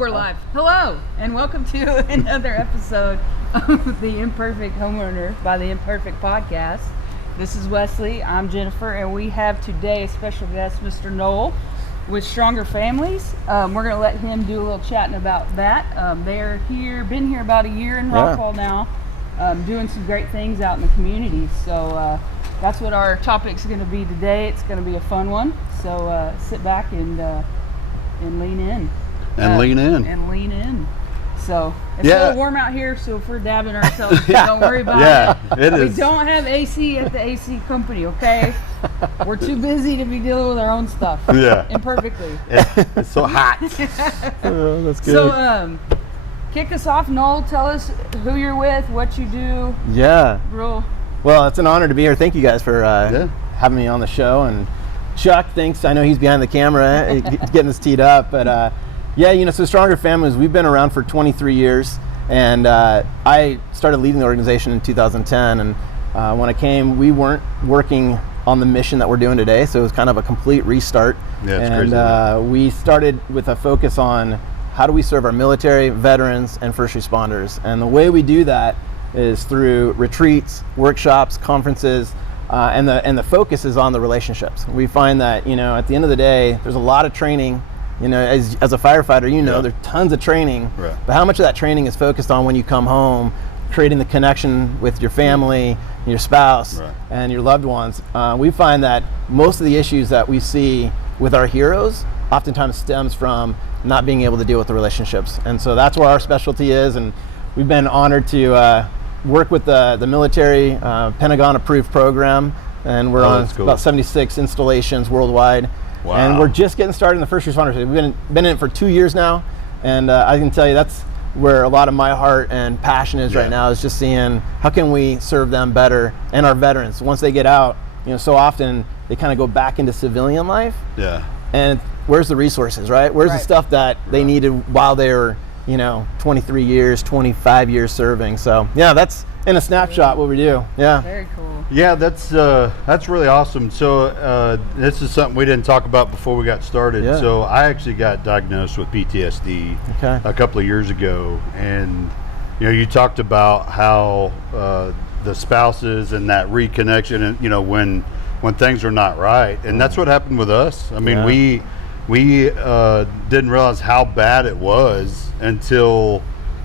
we're live. Hello, and welcome to another episode of the Imperfect Homeowner by the Imperfect Podcast. This is Wesley, I'm Jennifer, and we have today a special guest, Mr. Noel, with Stronger Families. We're going to let him do a little chatting about that. They're here, been here about a year in Rockwall now, doing some great things out in the community. So that's what our topic's going to be today. It's going to be a fun one. So sit back and lean in. Lean in. So it's a little warm out here, so if we're dabbing ourselves, don't worry about it. We don't have AC at the AC company, okay? We're too busy to be dealing with our own stuff. Yeah. Imperfectly. It's so hot. Oh, that's good. So kick us off, Noel. Tell us who you're with, what you do. Yeah. Well, it's an honor to be here. Thank you guys for having me on the show. And Chuck, thanks. I know he's behind the camera getting this teed up. But so Stronger Families, we've been around for 23 years. And I started leading the organization in 2010. And when I came, we weren't working on the mission that we're doing today. So it was kind of a complete restart. Yeah, it's and crazy. We started with a focus on how do we serve our military, veterans, and first responders. And the way we do that is through retreats, workshops, conferences, and the focus is on the relationships. We find that, at the end of the day, there's a lot of training. As a firefighter, there's tons of training, right. But how much of that training is focused on when you come home, creating the connection with your family, your spouse, right. and your loved ones? We find that most of the issues that we see with our heroes oftentimes stems from not being able to deal with the relationships. And so that's where our specialty is, and we've been honored to work with the military Pentagon approved program, and we're on cool. about 76 installations worldwide. Wow. And we're just getting started in the first responders. We've been in it for 2 years now, and I can tell you that's where a lot of my heart and passion is right now, is just seeing how can we serve them better, and our veterans, once they get out, so often they kind of go back into civilian life. Yeah. And where's the resources, right? Where's the stuff that they needed while they were 23 years, 25 years serving? So that's in a snapshot what we do. Yeah. very cool. Yeah, that's really awesome. So this is something we didn't talk about before we got started. Yeah. So I actually got diagnosed with PTSD a couple of years ago, and you talked about how the spouses and that reconnection, and when things are not right, and that's what happened with us. I mean, we didn't realize how bad it was until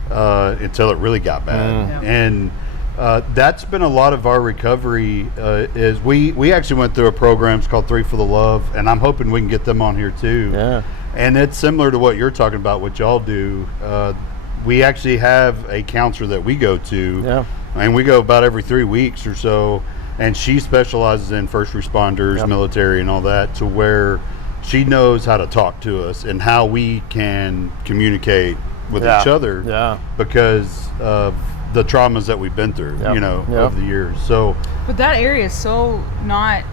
it really got bad, and that's been a lot of our recovery. Is we actually went through a program called 3 for the Love, and I'm hoping we can get them on here too. Yeah. And it's similar to what you're talking about, what y'all do. We actually have a counselor that we go to, and we go about every 3 weeks or so, and she specializes in first responders, military, and all that, to where she knows how to talk to us and how we can communicate with each other because of the traumas that we've been through, over the years. So, But that area is so not,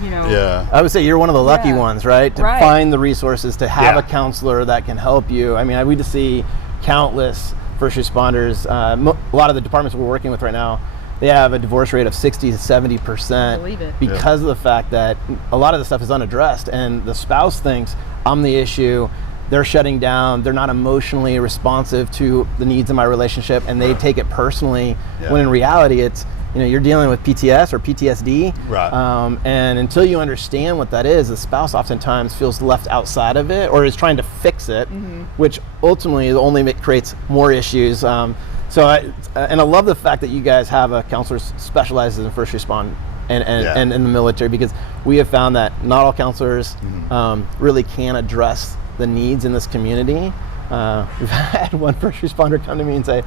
I would say you're one of the lucky ones, right? To find the resources, to have a counselor that can help you. I mean, we just see countless first responders. A lot of the departments we're working with right now, they have a divorce rate of 60 to 70% because of the fact that a lot of the stuff is unaddressed, and the spouse thinks I'm the issue. They're shutting down. They're not emotionally responsive to the needs of my relationship, and they take it personally. When in reality, it's you're dealing with PTS or PTSD, and until you understand what that is, the spouse oftentimes feels left outside of it or is trying to fix it, which ultimately only creates more issues. I love the fact that you guys have a counselor specializes in first respond and in the military, because we have found that not all counselors really can address the needs in this community. We've had one first responder come to me and say,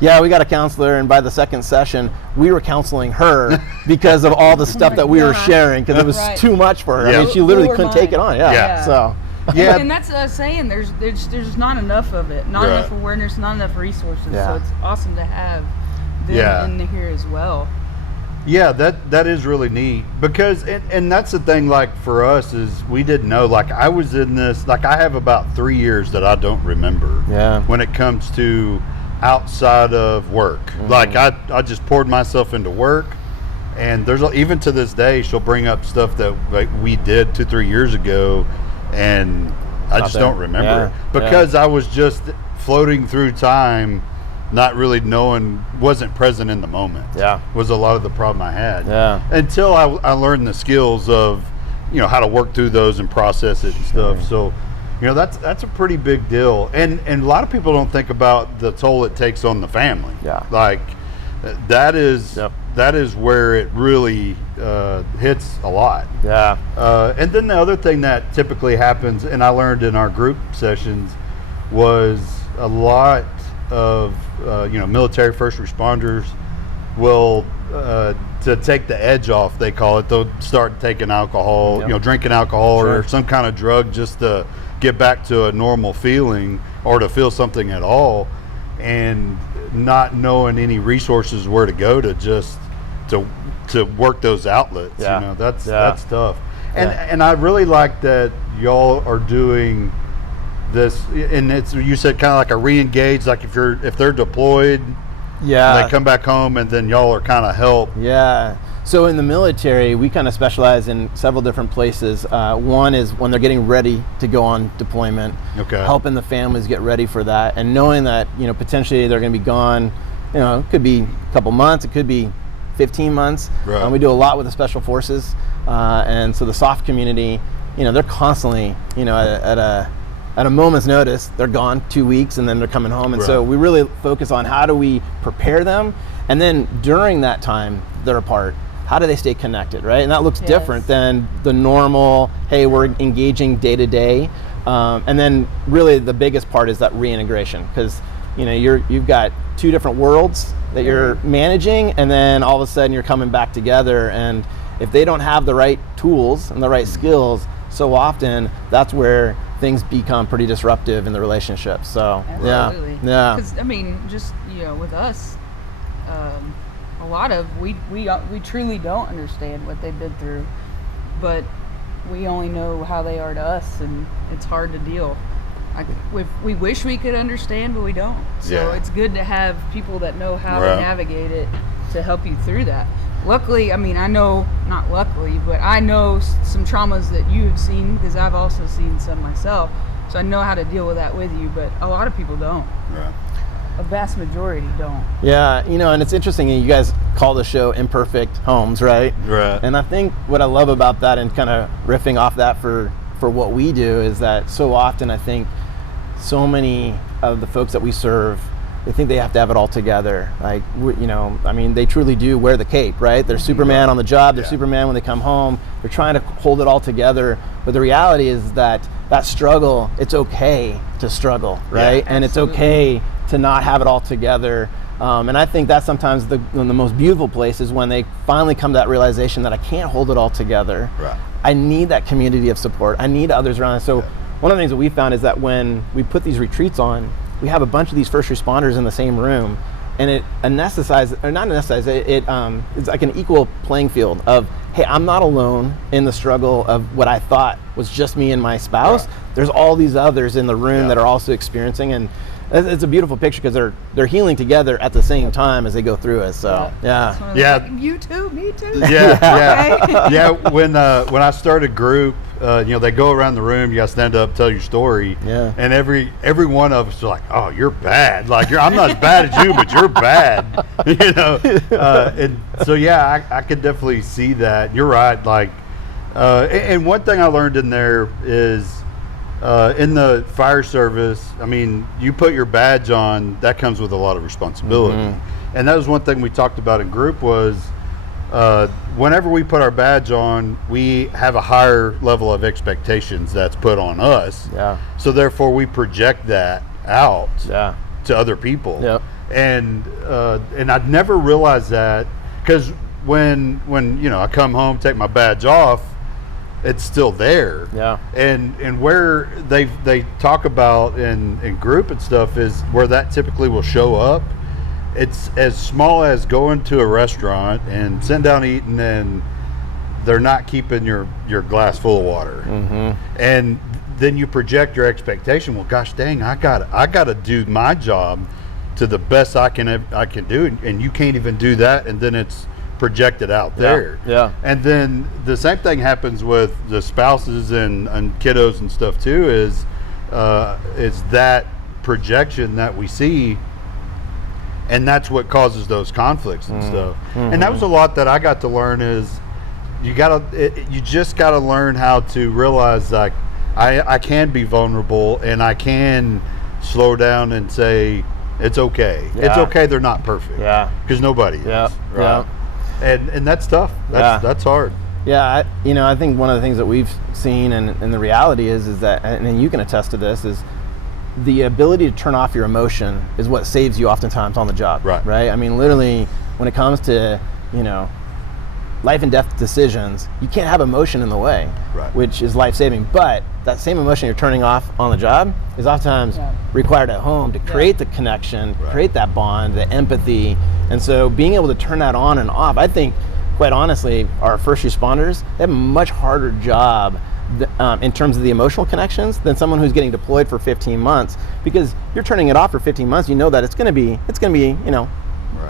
we got a counselor, and by the second session we were counseling her because of all the stuff that we were sharing, because it was too much for her. I mean, she literally couldn't take it on. So and that's us saying there's not enough of it, not enough awareness, not enough resources. So it's awesome to have them in here as well. Yeah, that is really neat, because and that's the thing, like for us, is we didn't know, like I was in this, like I have about 3 years that I don't remember when it comes to outside of work. Like I just poured myself into work, and there's even to this day she'll bring up stuff that like we did 2-3 years ago, and I just don't remember it because I was just floating through time, not really knowing, wasn't present in the moment. Was a lot of the problem I had. Until I learned the skills of, you know, how to work through those and process it and stuff. So, you know, that's a pretty big deal. And a lot of people don't think about the toll it takes on the family. Like that is where it really hits a lot. And then the other thing that typically happens, and I learned in our group sessions, was a lot of you know, military first responders will to take the edge off, they call it, they'll start taking alcohol, you know, drinking alcohol or some kind of drug just to get back to a normal feeling or to feel something at all, and not knowing any resources where to go to just to work those outlets. You know, that's tough. And I really like that y'all are doing this, and it's, you said kind of like a re-engage, like if they're deployed, they come back home and then y'all are kind of help. So in the military, we kind of specialize in several different places. One is when they're getting ready to go on deployment, helping the families get ready for that, and knowing that, you know, potentially they're going to be gone, you know, it could be a couple months, it could be 15 months. We do a lot with the special forces, and so the soft community, you know, they're constantly, you know, at a moment's notice, they're gone 2 weeks and then they're coming home. And so we really focus on how do we prepare them, and then during that time they're apart, how do they stay connected, right? And that looks different than the normal, hey, we're engaging day to day. And then really the biggest part is that reintegration, because, you know, you've got two different worlds that you're managing, and then all of a sudden you're coming back together, and if they don't have the right tools and the right skills, so often that's where things become pretty disruptive in the relationship. So absolutely. Because I mean, just, you know, with us, a lot of we truly don't understand what they've been through, but we only know how they are to us, and it's hard to deal. We wish we could understand, but we don't. So it's good to have people that know how to navigate it to help you through that. Luckily, I mean, I know, not luckily, but I know some traumas that you've seen, because I've also seen some myself. So I know how to deal with that with you, but a lot of people don't. A vast majority don't. You know, and it's interesting, you guys call the show Imperfect Homes, right? And I think what I love about that, and kind of riffing off that for what we do, is that so often I think so many of the folks that we serve, they think they have to have it all together. Like, you know, I mean, they truly do wear the cape, right? They're Superman on the job, they're Superman when they come home, they're trying to hold it all together. But the reality is that struggle, it's okay to struggle, right? And it's okay to not have it all together. And I think that's sometimes the most beautiful place, is when they finally come to that realization that I can't hold it all together. I need that community of support. I need others around. So one of the things that we found is that when we put these retreats on, we have a bunch of these first responders in the same room, and it it's like an equal playing field of, hey, I'm not alone in the struggle of what I thought was just me and my spouse. There's all these others in the room that are also experiencing, and it's a beautiful picture, because they're healing together at the same time as they go through it. So you too, me too. When I started group, you know, they go around the room, you got to stand up, tell your story, and every one of us are like, oh, you're bad, like I'm not as bad as you, but you're bad. You know, and so I could definitely see that. You're right. Like, and one thing I learned in there is, in the fire service, I mean, you put your badge on, that comes with a lot of responsibility. And that was one thing we talked about in group, was whenever we put our badge on, we have a higher level of expectations that's put on us. So therefore we project that out to other people. And I'd never realized that, because when you know, I come home, take my badge off, it's still there. And where they talk about in group and stuff is where that typically will show up. It's as small as going to a restaurant and sitting down eating, and they're not keeping your glass full of water. And then you project your expectation. Well, gosh dang, I gotta do my job to the best I can do, and you can't even do that, and then it's projected out there. And then the same thing happens with the spouses and kiddos and stuff too, is is that projection that we see, and that's what causes those conflicts and stuff. And that was a lot that I got to learn is you just gotta learn how to realize like I can be vulnerable and I can slow down and say it's okay. It's okay they're not perfect. Because nobody is. Right? And that's tough. That's hard. Yeah, I think one of the things that we've seen and the reality is that, and you can attest to this, is the ability to turn off your emotion is what saves you oftentimes on the job. Right? I mean, literally, when it comes to, life and death decisions, you can't have emotion in the way, which is life-saving. But that same emotion you're turning off on the job is oftentimes required at home to create the connection, create that bond, the empathy. And so being able to turn that on and off, I think, quite honestly, our first responders, they have a much harder job in terms of the emotional connections than someone who's getting deployed for 15 months, because you're turning it off for 15 months, you know that it's going to be,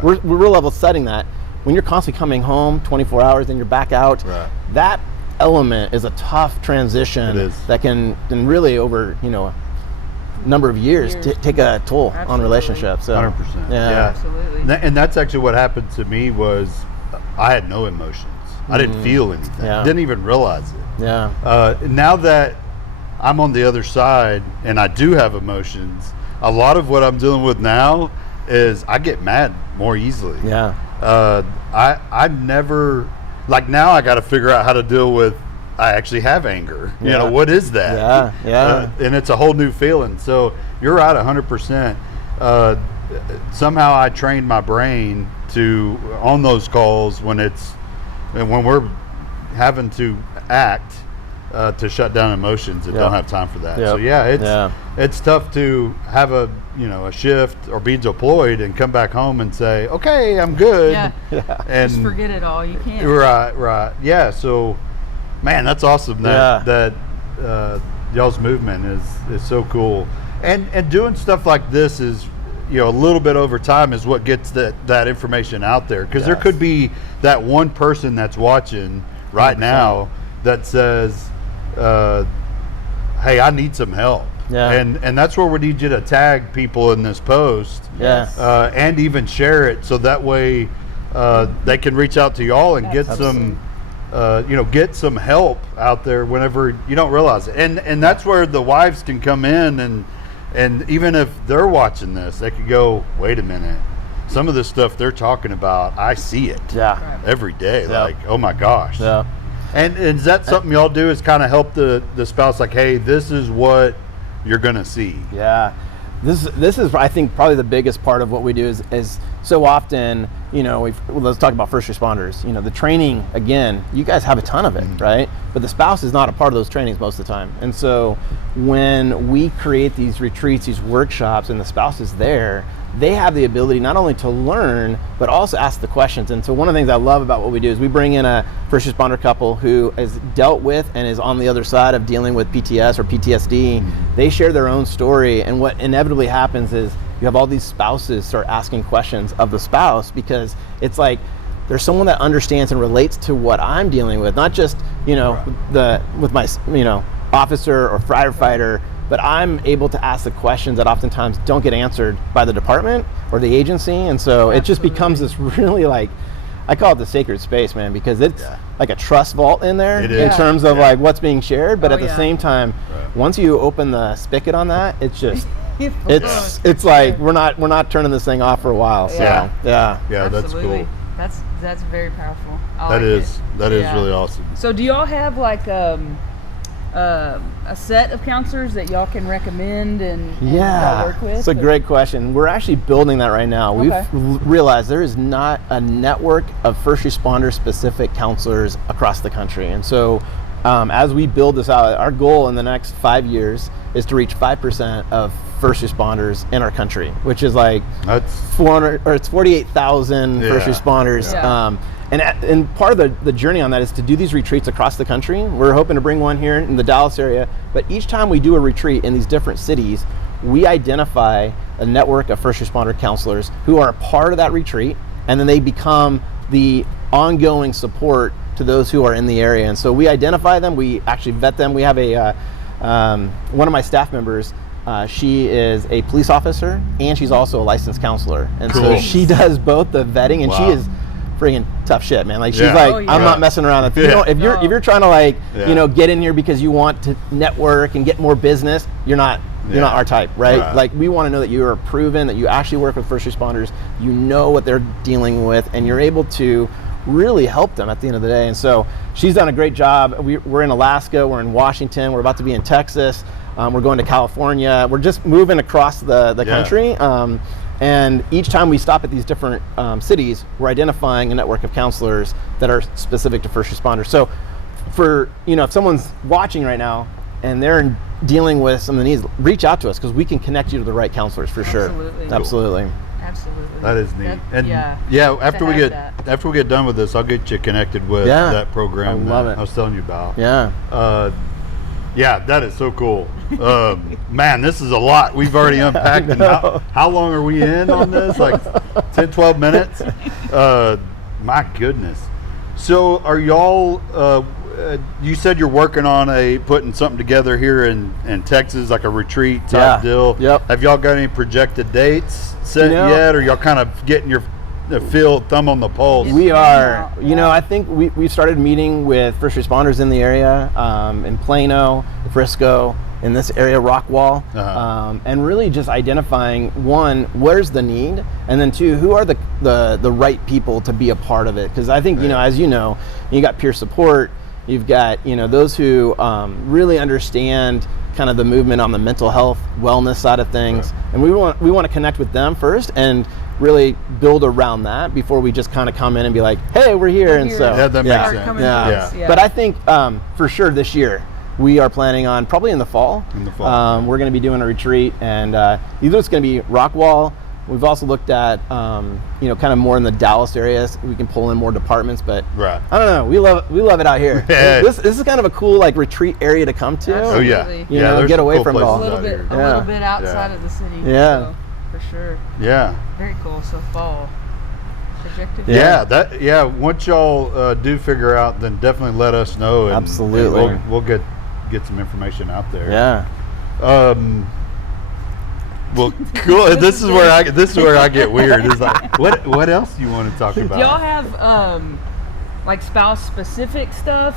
we're real level setting that. When you're constantly coming home 24 hours, then you're back out, that element is a tough transition that can really over, number of years take a toll on relationships. So, 100%. Yeah, absolutely. And that's actually what happened to me was I had no emotions. I didn't feel anything. Didn't even realize it. Now that I'm on the other side and I do have emotions, a lot of what I'm dealing with now is I get mad more easily. I never, like now I got to figure out how to deal with, I actually have anger. What is that? And it's a whole new feeling. So you're right 100%. Somehow I trained my brain to, on those calls when we're having to act, to shut down emotions and don't have time for that. So it's tough to have a shift or be deployed and come back home and say, okay, I'm good. And just forget it all. You can't. Right. Yeah. So, man, that's awesome. That y'all's movement is so cool. And doing stuff like this is, a little bit over time is what gets that information out there. Because there could be that one person that's watching right 100%. Now that says, hey, I need some help. And that's where we need you to tag people in this post. And even share it so that way they can reach out to y'all and get some get some help out there whenever you don't realize it. And that's where the wives can come in and even if they're watching this, they could go, wait a minute, some of the stuff they're talking about, I see it every day. Like, oh my gosh. And is that something y'all do, is kind of help the spouse, like, hey, this is what you're gonna see? This is I think probably the biggest part of what we do is so often, let's talk about first responders. The training, again, you guys have a ton of it, right? But the spouse is not a part of those trainings most of the time. And so when we create these retreats, these workshops, and the spouse is there, they have the ability not only to learn, but also ask the questions. And so one of the things I love about what we do is we bring in a first responder couple who has dealt with and is on the other side of dealing with PTS or PTSD. They share their own story, and what inevitably happens is you have all these spouses start asking questions of the spouse, because it's like there's someone that understands and relates to what I'm dealing with, not just with my officer or firefighter, but I'm able to ask the questions that oftentimes don't get answered by the department or the agency. And so it just becomes this really, like, I call it the sacred space, man, because it's like a trust vault in there in terms of like what's being shared. But at the same time, once you open the spigot on that, it's just, it's like, we're not turning this thing off for a while. So that's cool. That's very powerful. That is really awesome. So do y'all have like a set of counselors that y'all can recommend and work with? It's a great question. We're actually building that right now. We've realized there is not a network of first responder specific counselors across the country. And so as we build this out, our goal in the next 5 years is to reach 5% of first responders in our country, which is like it's 48,000 first responders. And part of the journey on that is to do these retreats across the country. We're hoping to bring one here in the Dallas area, but each time we do a retreat in these different cities, we identify a network of first responder counselors who are a part of that retreat, and then they become the ongoing support to those who are in the area. And so we identify them, we actually vet them. We have a one of my staff members, she is a police officer and she's also a licensed counselor. And so she does both the vetting, and she is friggin' tough shit, man. Like she's I'm not messing around. If you're trying to like, get in here because you want to network and get more business, you're not our type, right? Like we want to know that you are proven, that you actually work with first responders, you know what they're dealing with, and you're able to really help them at the end of the day. And so she's done a great job. We're in Alaska, we're in Washington, we're about to be in Texas, we're going to California. We're just moving across the country. And each time we stop at these different cities, we're identifying a network of counselors that are specific to first responders. So for, if someone's watching right now and they're dealing with some of the needs, reach out to us because we can connect you to the right counselors for sure. Absolutely. Absolutely. That is neat. After we get done with this, I'll get you connected with that program I was telling you about. That is so cool. Man, this is a lot we've already unpacked. And how long are we in on this? Like 10, 12 minutes? My goodness. So are y'all, you said you're working on putting something together here in Texas, like a retreat type deal. Have y'all got any projected dates set yet? Or y'all kind of getting your thumb on the pulse? We are. I think we started meeting with first responders in the area, in Plano, Frisco, in this area, Rockwall, and really just identifying, one, where's the need, and then two, who are the right people to be a part of it. Because I think, as you got peer support, you've got, those who really understand kind of the movement on the mental health, wellness side of things, and we want to connect with them first and really build around that before we just kind of come in and be like, hey, we're here. And so that makes sense. But I think for sure this year we are planning on probably in the fall. We're going to be doing a retreat, and either it's going to be Rockwall. We've also looked at kind of more in the Dallas area. So we can pull in more departments, but I don't know. We love it out here. This is kind of a cool like retreat area to come to. Absolutely. Get away from it all. A little bit outside of the city. So, for sure. Very cool. So fall projected. Once y'all do figure out, then definitely let us know. And, absolutely. And we'll get some information out there. Well, cool. This is where I get weird. It's like, what else do you want to talk about? Do y'all have like spouse specific stuff,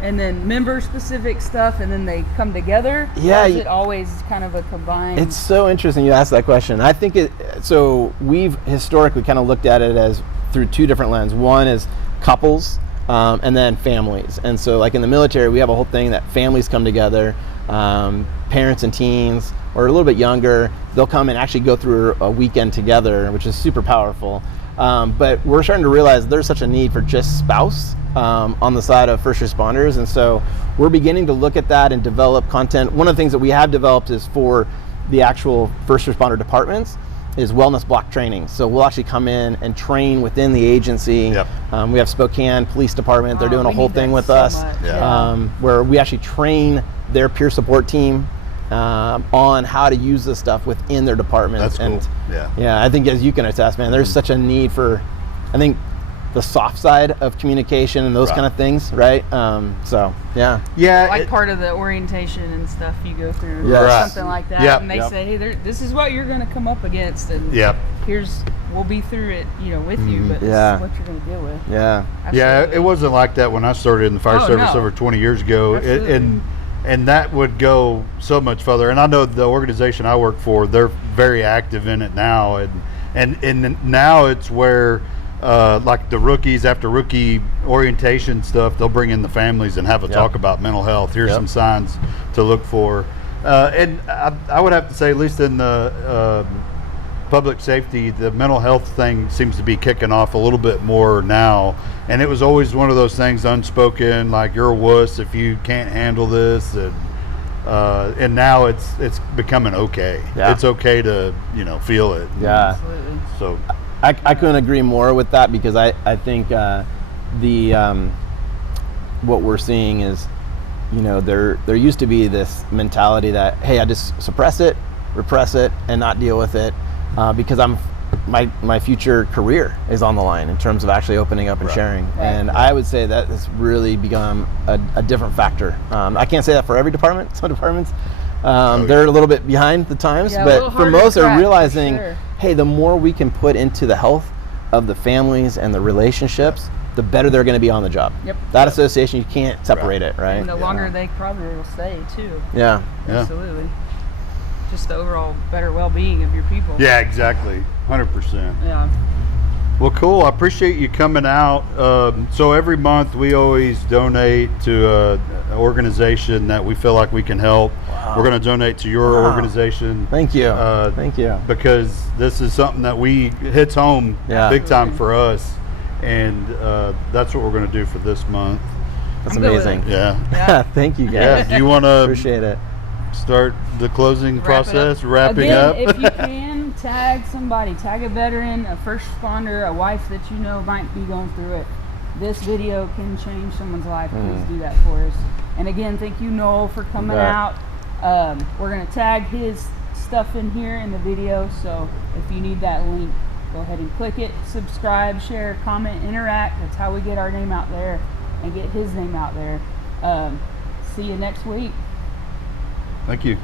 and then member specific stuff, and then they come together? Or is it always kind of a combined? It's so interesting you asked that question. I think so we've historically kind of looked at it as through two different lenses. One is couples, and then families. And so like in the military, we have a whole thing that families come together, parents and teens, or a little bit younger, they'll come and actually go through a weekend together, which is super powerful. But we're starting to realize there's such a need for just spouse on the side of first responders. And so we're beginning to look at that and develop content. One of the things that we have developed is for the actual first responder departments is wellness block training. So we'll actually come in and train within the agency. We have Spokane Police Department. They're doing a whole thing with us where we actually train their peer support team on how to use this stuff within their department. That's cool. And I think as you can attest, man, there's such a need for, I think, the soft side of communication and those kind of things, right? Like part of the orientation and stuff you go through, or something like that, and they say, hey, this is what you're going to come up against, and we'll be through it, with you, but this is what you're going to deal with. Absolutely. It wasn't like that when I started in the fire service over 20 years ago. And that would go so much further. And I know the organization I work for, they're very active in it now. And now it's where, like the rookies, after rookie orientation stuff, they'll bring in the families and have a talk about mental health. Here's some signs to look for. And I would have to say, at least in the public safety, the mental health thing seems to be kicking off a little bit more now. And it was always one of those things unspoken, like you're a wuss if you can't handle this, and now it's becoming okay. It's okay to feel it. Absolutely. So I couldn't agree more with that, because I think what we're seeing is there used to be this mentality that, hey, I just suppress it, repress it, and not deal with it because I'm my future career is on the line in terms of actually opening up and sharing. And I would say that has really become a different factor. I can't say that for every department. Some departments, they're a little bit behind the times, but for most are realizing, hey, the more we can put into the health of the families and the relationships, the better they're going to be on the job. That association, you can't separate it, right? And the longer they probably will stay too. Absolutely. Just the overall better well-being of your people. Yeah, exactly. 100%. Yeah. Well, cool. I appreciate you coming out. So every month we always donate to an organization that we feel like we can help. We're going to donate to your organization. Thank you. Thank you. Because this is something that hits home big time for us. And that's what we're going to do for this month. That's amazing. Yeah. Thank you, guys. Yeah. Do you want to appreciate it? Start the closing process, wrapping up? If you can, tag somebody, tag a veteran, a first responder, a wife that you know might be going through it. This video can change someone's life. Please do that for us. And again, thank you, Noel, for coming out. We're going to tag his stuff in here in the video, so if you need that link, go ahead and click it, subscribe, share, comment, interact. That's how we get our name out there and get his name out there. See you next week. Thank you.